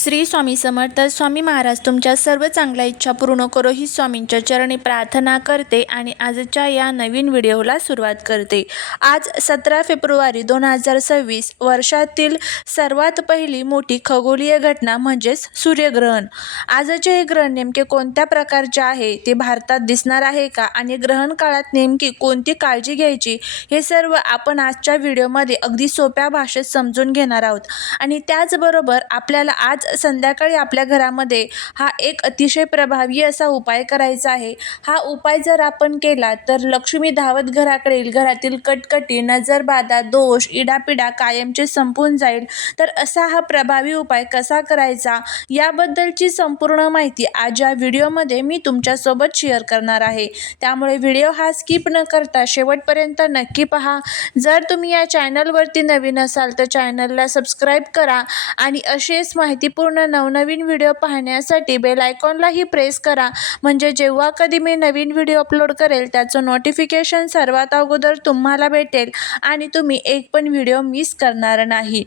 श्री स्वामी समर्थ. स्वामी महाराज तुमच्या सर्व चांगल्या इच्छा पूर्ण करो ही स्वामींच्या चरणी प्रार्थना करते आणि आजच्या या नवीन व्हिडिओला सुरुवात करते. आज 17 फेब्रुवारी 2026 वर्षातील सर्वात पहिली मोठी खगोलीय घटना म्हणजेच सूर्यग्रहण. आजचे हे ग्रहण नेमके कोणत्या प्रकारचे आहे, ते भारतात दिसणार आहे का आणि ग्रहण काळात नेमकी कोणती काळजी घ्यायची, हे सर्व आपण आजच्या व्हिडिओमध्ये अगदी सोप्या भाषेत समजून घेणार आहोत. आणि त्याचबरोबर आपल्याला आज संध्याकाळी आपल्या घरामध्ये हा एक अतिशय प्रभावी असा उपाय करायचा आहे. हा उपाय जर आपण केला तर लक्ष्मी धावत घराकडे येईल, घरातील कटकटी, नजरबाधा, दोष, इडापिडा कायमचे संपून जाईल. तर असा हा प्रभावी उपाय कसा करायचा याबद्दलची संपूर्ण माहिती आज या व्हिडिओमध्ये मी तुमच्यासोबत शेअर करणार आहे. त्यामुळे व्हिडिओ हा स्किप न करता शेवटपर्यंत नक्की पहा. जर तुम्ही या चॅनलवरती नवीन असाल तर चॅनलला सबस्क्राईब करा आणि असेच माहितीपूर्ण नवनवीन व्हिडिओ पाहण्यासाठी बेल आयकॉनलाही प्रेस करा, म्हणजे जेव्हा कधी मी नवीन व्हिडिओ अपलोड करेल त्याचं नोटिफिकेशन सर्वात अगोदर तुम्हाला भेटेल आणि तुम्ही एक पण व्हिडिओ मिस करणार नाही.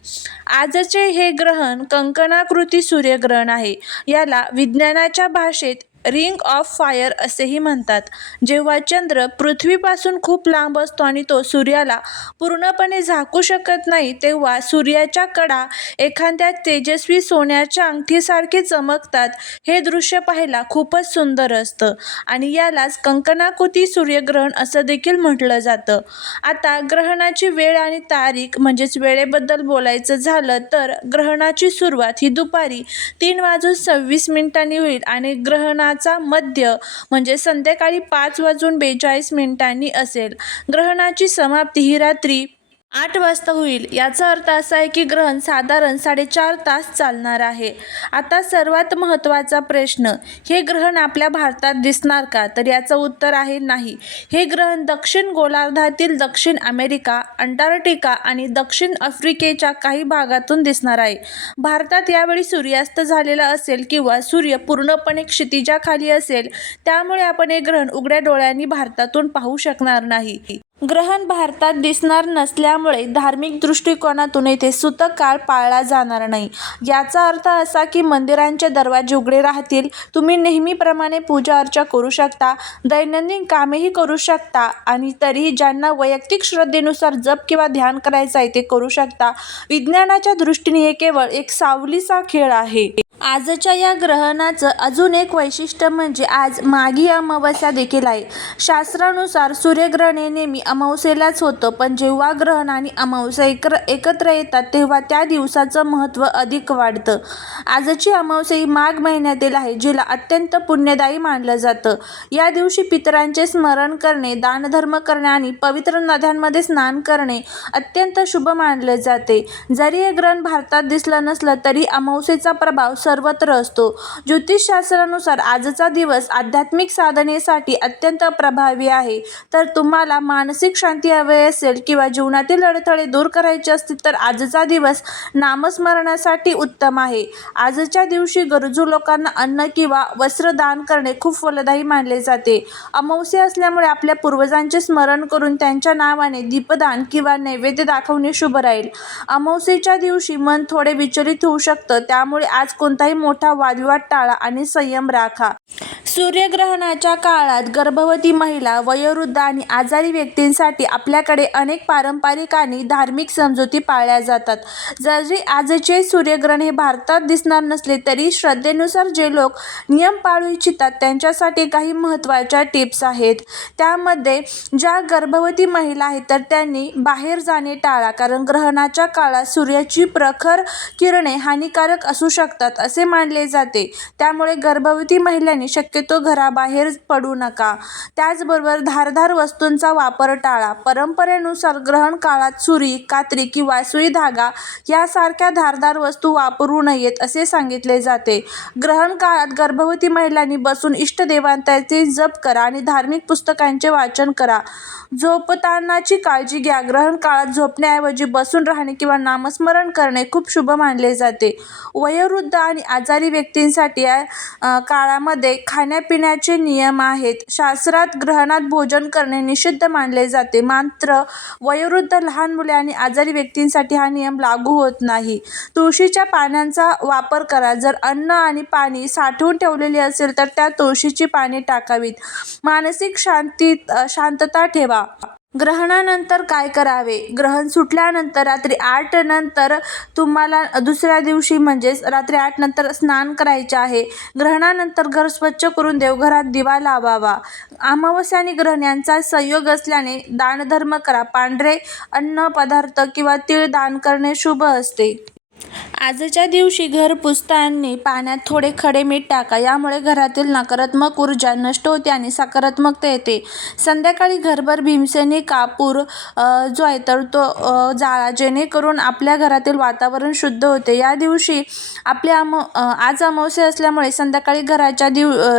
आजचे हे ग्रहण कंकणाकृती सूर्यग्रहण आहे. याला विज्ञानाच्या भाषेत रिंग ऑफ फायर असेही म्हणतात. जेव्हा चंद्र पृथ्वीपासून खूप लांब असतो आणि तो सूर्याला पूर्णपणे झाकू शकत नाही, तेव्हा सूर्याच्या कडा एखाद्या तेजस्वी सोन्याच्या अंगठीसारखे चमकतात. हे दृश्य पाहायला खूपच सुंदर असतं आणि यालाच कंकणाकृती सूर्यग्रहण असं देखील म्हटलं जातं. आता ग्रहणाची वेळ आणि तारीख म्हणजेच वेळेबद्दल बोलायचं झालं तर ग्रहणाची सुरुवात ही दुपारी 3:26 होईल आणि ग्रहणाचा मध्य म्हणजे संध्याकाळी 5:42 असेल. ग्रहणाची समाप्ती ही रात्री 8 वाजता होईल. याचा अर्थ असा आहे की ग्रहण साधारण 4.5 तास चालणार आहे. आता सर्वात महत्त्वाचा प्रश्न, हे ग्रहण आपल्या भारतात दिसणार का? तर याचं उत्तर आहे नाही. हे ग्रहण दक्षिण गोलार्धातील दक्षिण अमेरिका, अंटार्क्टिका आणि दक्षिण आफ्रिकेच्या काही भागातून दिसणार आहे. भारतात यावेळी सूर्यास्त झालेला असेल किंवा सूर्य पूर्णपणे क्षितिजाखाली असेल, त्यामुळे आपण हे ग्रहण उघड्या डोळ्यांनी भारतातून पाहू शकणार नाही. ग्रहण भारतात दिसणार नसल्यामुळे धार्मिक दृष्टिकोनातून येथे सूतक काळ पाळला जाणार नाही. याचा अर्थ असा की मंदिरांचे दरवाजे उघडे राहतील. तुम्ही नेहमीप्रमाणे पूजा अर्चा करू शकता, दैनंदिन कामेही करू शकता आणि तरीही ज्यांना वैयक्तिक श्रद्धेनुसार जप किंवा ध्यान करायचं आहे ते करू शकता. विज्ञानाच्या दृष्टीने हे केवळ एक सावलीचा खेळ आहे. आजच्या या ग्रहणाचं अजून एक वैशिष्ट्य म्हणजे आज माघी अमावस्या देखील आहे. शास्त्रानुसार सूर्यग्रहण हे नेहमी अमावस्येलाच होतं, पण जेव्हा ग्रहण आणि अमावस्या एकत्र येतात तेव्हा त्या दिवसाचं महत्त्व अधिक वाढतं. आजची अमावस्या ही माघ महिन्यातील आहे, जिला अत्यंत पुण्यदायी मानलं जातं. या दिवशी पितरांचे स्मरण करणे, दानधर्म करणे आणि पवित्र नद्यांमध्ये स्नान करणे अत्यंत शुभ मानले जाते. जरी हे ग्रहण भारतात दिसलं नसलं तरी अमावस्येचा प्रभाव सर्वत्र असतो. ज्योतिषशास्त्रानुसार आजचा दिवस आध्यात्मिक साधनेसाठी अत्यंत प्रभावी आहे. तर तुम्हाला मानसिक शांती हवी असेल किंवा जीवनातील अडथळे दूर करायचे असतील तर आजचा दिवस नामस्मरणासाठी उत्तम आहे. आजच्या दिवशी गरजू लोकांना अन्न किंवा वस्त्र दान करणे खूप फलदायी मानले जाते. अमावस्या असल्यामुळे आपल्या पूर्वजांचे स्मरण करून त्यांच्या नावाने दीपदान किंवा नैवेद्य दाखवणे शुभ राहील. अमावस्येच्या दिवशी मन थोडे विचलित होऊ शकतं, त्यामुळे आज कोणताही मोठा वादविवाद टाळा आणि संयम राखा. सूर्यग्रहणाच्या काळात गर्भवती महिला, वयोवृद्ध आणि आजारी व्यक्तींसाठी आपल्याकडे अनेक पारंपरिक आणि धार्मिक समजुती पाळल्या जातात. जरी आजचे सूर्यग्रहण हे भारतात दिसणार नसले तरी श्रद्धेनुसार जे लोक नियम पाळू इच्छितात त्यांच्यासाठी काही महत्त्वाच्या टिप्स आहेत. त्यामध्ये ज्या गर्भवती महिला आहेत तर त्यांनी बाहेर जाणे टाळा, कारण ग्रहणाच्या काळात सूर्याची प्रखर किरणे हानिकारक असू शकतात असे मानले जाते. त्यामुळे गर्भवती महिलांनी शक्यतो घराबाहेर पडू नका. त्याचबरोबर धारदार वस्तूंचा वापर टाळा. परंपरेनुसार ग्रहण काळात सुरी, कात्री किंवा सुई धागा यासारख्या धारदार वस्तू वापरू नयेत असे सांगितले जाते. ग्रहण काळात गर्भवती महिलांनी बसून इष्टदेवतांचे जप करा आणि धार्मिक पुस्तकांचे वाचन करा. झोपतानाची काळजी घ्या. ग्रहण काळात झोपण्याऐवजी बसून राहणे किंवा नामस्मरण करणे खूप शुभ मानले जाते. वयोवृद्ध आणि आजारी व्यक्तींसाठी या काळामध्ये खाण्यापिण्याचे नियम आहेत. शास्त्रात ग्रहणात भोजन करणे निषिद्ध मानले जाते, मात्र वयोवृद्ध, लहान मुले आणि आजारी व्यक्तींसाठी हा नियम लागू होत नाही. तुळशीच्या पानांचा वापर करा. जर अन्न आणि पाणी साठवून ठेवलेली असेल तर त्यात तुळशीची पाने टाकावीत. मानसिक शांतता ठेवा. ग्रहणानंतर काय करावे? ग्रहण सुटल्यानंतर रात्री 8 नंतर तुम्हाला दुसऱ्या दिवशी म्हणजेच रात्री 8 नंतर स्नान करायचे आहे. ग्रहणानंतर घर स्वच्छ करून देवघरात दिवा लावावा. अमावस्या आणि ग्रहण यांचा संयोग असल्याने दानधर्म करा. पांढरे अन्न पदार्थ किंवा तीळ दान करणे शुभ असते. आजच्या दिवशी घर पुसताना पाण्यात थोडे खडे मीठ टाका. यामुळे घरातील नकारात्मक ऊर्जा नष्ट होते आणि सकारात्मकता येते. संध्याकाळी घरभर भीमसेनी कापूर जो आहे तर तो जाळा, जेणेकरून आपल्या घरातील वातावरण शुद्ध होते. या दिवशी आज अमावस्या असल्यामुळे संध्याकाळी घराच्या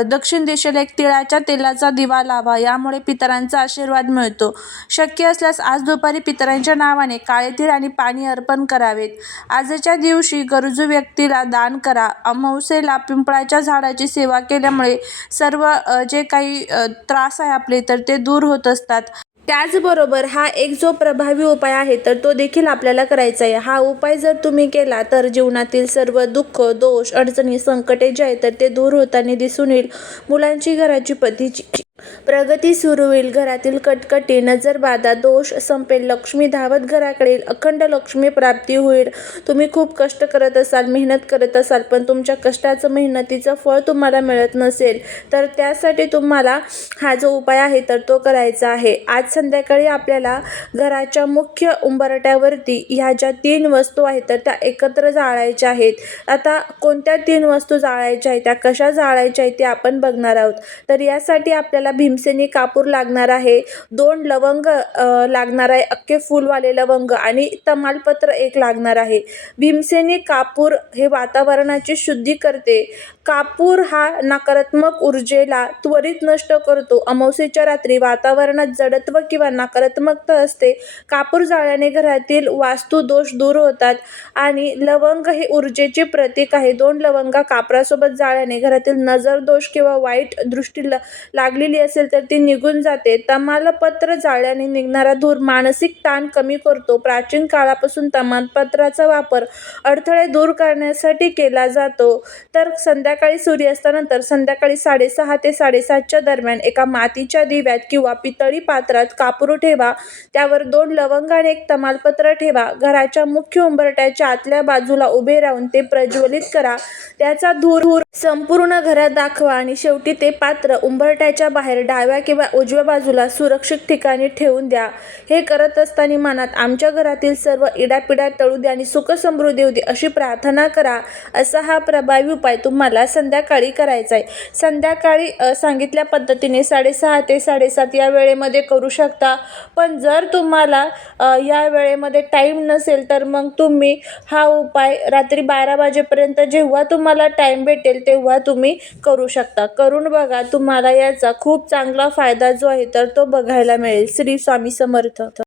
दक्षिण दिशेला एक तिळाच्या तेलाचा दिवा लावा. यामुळे पितरांचा आशीर्वाद मिळतो. शक्य असल्यास आज दुपारी पितरांच्या नावाने काळे तीळ आणि पाणी अर्पण करावेत. आजच्या दिवशी गरजू व्यक्तीला दान करा. अमावस्येला पिंपळाच्या झाडाची सेवा केल्यामुळे सर्व जे काही त्रास आहे आपले तर ते दूर होत असतात. त्याचबरोबर हा एक जो प्रभावी उपाय आहे तर तो देखील आपल्याला करायचा आहे. हा उपाय जर तुम्ही केला तर जीवनातील सर्व दुःख, दोष, अडचणी, संकटे जे आहेत तर ते दूर होताना दिसून येईल. मुलांची, घराची, पतीची प्रगती सुरू होईल. घरातील कटकटी, नजरबाधा, दोष संपेल. लक्ष्मी धावत घराकडे येईल. अखंड लक्ष्मी प्राप्ती होईल. तुम्ही खूप कष्ट करत असाल, मेहनत करत असाल, पण तुमच्या कष्टाचं, मेहनतीचं फळ तुम्हाला मिळत नसेल तर त्यासाठी तुम्हाला हा जो उपाय आहे तर तो करायचा आहे. आज संध्याकाळी आपल्याला घराच्या मुख्य उंबरठ्यावरती ह्या ज्या 3 वस्तू आहेत तर त्या एकत्र जाळायच्या आहेत. आता कोणत्या 3 वस्तू जाळायच्या आहेत, त्या कशा जाळायच्या आहेत ते आपण बघणार आहोत. तर यासाठी आपल्याला भीमसेनी कापूर लागणार आहे, 2 लवंग लागणार आहे, अख्खे फुलवाले लवंग, आणि तमालपत्र 1 लागणार आहे. भीमसेनी कापूर हे वातावरणाची शुद्धी करते. कापूर हा नकारात्मक ऊर्जेला त्वरित नष्ट करतो. अमावस्येच्या रात्री वातावरणात जडत्व किंवा नकारात्मकता असते. कापूर जाळल्याने घरातील वास्तू दोष दूर होतात आणि लवंग हे ऊर्जेचे प्रतीक आहे. 2 लवंगा कापरासोबत जाळल्याने घरातील नजर दोष किंवा वाईट दृष्टी लागलेली असेल तर ती निघून जाते. तमालपत्र जाळल्याने निघणारा धूर मानसिक ताण कमी करतो. प्राचीन काळापासून तमालपत्राचा वापर अडथळे दूर करण्यासाठी केला जातो. तर संध्याकाळी सूर्यास्तानंतर संध्याकाळी 6:30 ते 7:30च्या दरम्यान एका मातीच्या दिव्यात किंवा पितळी पात्रात कापूर ठेवा. त्यावर 2 लवंग आणि 1 तमालपत्र ठेवा. घराच्या मुख्य उंबरठ्याच्या आतल्या बाजूला उभे राहून ते प्रज्वलित करा. त्याचा धूर संपूर्ण घरात दाखवा आणि शेवटी ते पात्र उंबरठ्याच्या बाहेर डाव्या किंवा उजव्या बाजूला सुरक्षित ठिकाणी ठेवून द्या. हे करत असताना मनात आमच्या घरातील सर्व इडापिडा टळू दे आणि सुख समृद्धी होऊ दे अशी प्रार्थना करा. असा हा प्रभावी उपाय तुम्हाला संध्याकाळी करायचा आहे. संध्याकाळी सांगितल्या पद्धतीने 6:30 ते 7:30 या वेळेमध्ये करू शकता. पण जर तुम्हाला या वेळेमध्ये टाईम नसेल तर मग तुम्ही हा उपाय रात्री 12 वाजेपर्यंत जेव्हा तुम्हाला टाईम भेटेल तेव्हा तुम्ही करू शकता. करून बघा, तुम्हाला याचा खूप चांगला फायदा जो आहे तर तो बघायला मिळेल. श्री स्वामी समर्थ.